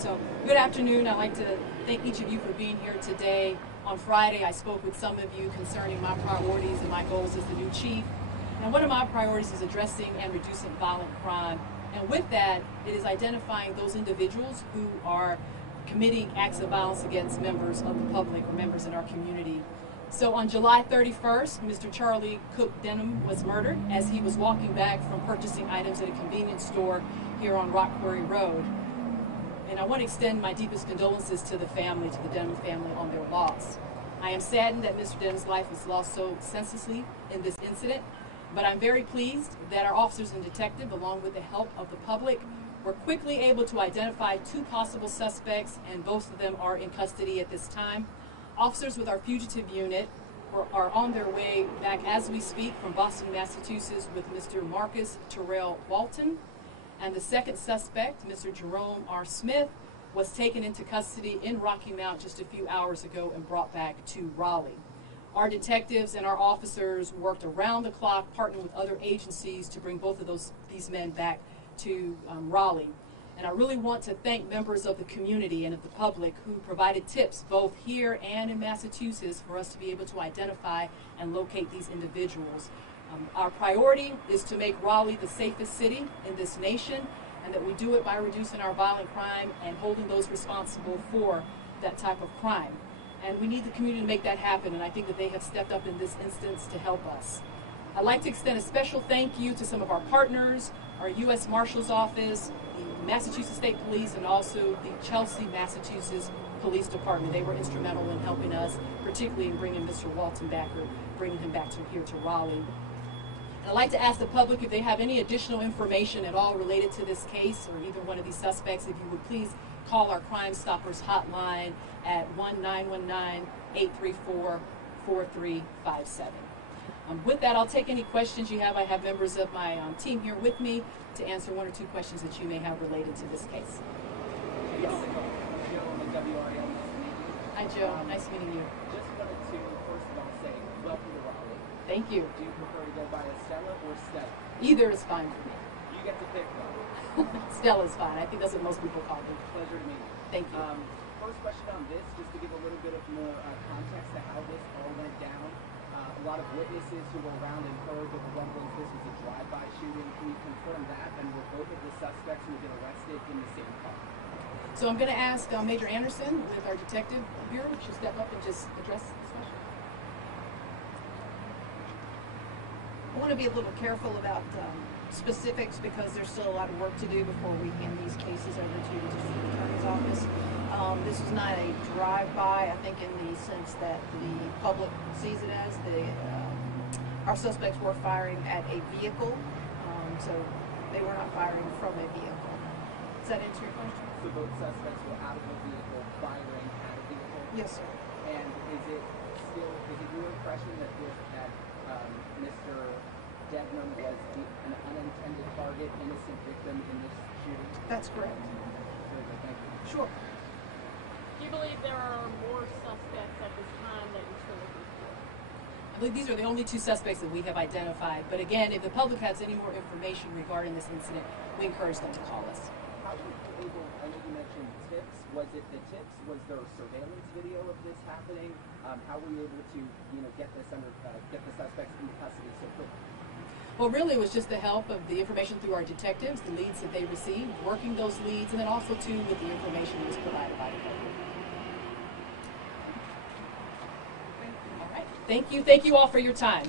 So, good afternoon. I'd like to thank each of you for being here today. On Friday, I spoke with some of you concerning my priorities and my goals as the new chief. And one of my priorities is addressing and reducing violent crime. And with that, it is identifying those individuals who are committing acts of violence against members of the public or members in our community. So on July 31st, Mr. Charlie Debnam was murdered as he was walking back from purchasing items at a convenience store here on Rock Quarry Road. And I want to extend my deepest condolences to the family, to the Debnam family, on their loss. I am saddened that Mr. Debnam's life was lost so senselessly in this incident, but I'm very pleased that our officers and detective, along with the help of the public, were quickly able to identify two possible suspects, and both of them are in custody at this time. Officers with our fugitive unit are on their way back as we speak from Boston, Massachusetts, with Mr. Marcus Terrell Walton. And the second suspect, Mr. Jerome R. Smith, was taken into custody in Rocky Mount just a few hours ago and brought back to Raleigh. Our detectives and our officers worked around the clock, partnering with other agencies to bring both of these men back to Raleigh. And I really want to thank members of the community and of the public who provided tips both here and in Massachusetts for us to be able to identify and locate these individuals. Our priority is to make Raleigh the safest city in this nation, and that we do it by reducing our violent crime and holding those responsible for that type of crime. And we need the community to make that happen, and I think that they have stepped up in this instance to help us. I'd like to extend a special thank you to some of our partners, our U.S. Marshal's Office, the Massachusetts State Police, and also the Chelsea, Massachusetts Police Department. They were instrumental in helping us, particularly in bringing Mr. Walton back, or bringing him back to here to Raleigh. I'd like to ask the public if they have any additional information at all related to this case or either one of these suspects, if you would please call our Crime Stoppers hotline at 1-919-834-4357. With that, I'll take any questions you have. I have members of my team here with me to answer one or two questions that you may have related to this case. Yes. Hi, Joe. Nice meeting you. Just wanted to, first of all, say welcome to Raleigh. Thank you. Do you prefer to go by Estella or Stella? Either is fine for me. You get to pick one. Stella's fine. I think that's what most people call me. Pleasure to meet you. Thank you. First question on this, just to give a little bit of more context to how this all went down. A lot of witnesses who were around and heard that the rumblings this was a drive-by shooting. Can you confirm that? And were both of the suspects who have been arrested in the same car? So I'm going to ask Major Anderson with our detective bureau to step up and just address this question. I want to be a little careful about specifics because there's still a lot of work to do before we hand these cases over to the district attorney's office. This is not a drive-by, I think, in the sense that the public sees it as. Our suspects were firing at a vehicle, so they were not firing from a vehicle. Does that answer your question? So both suspects were out of the vehicle, firing at a vehicle? Yes, sir. And is it your impression that Mr. Debnam was an unintended target, innocent victim in this shooting? That's correct. Very good, thank you. Sure. Do you believe there are more suspects at this time that you're still looking for? I believe these are the only two suspects that we have identified. But again, if the public has any more information regarding this incident, we encourage them to call us. How were you able, I know you mentioned tips. Was it the tips? Was there a surveillance video of this happening? How were you able to, get the suspects into custody so quickly? Well, really, it was just the help of the information through our detectives, the leads that they received, working those leads, and then also, too, with the information that was provided by the public. All right. Thank you. Thank you all for your time.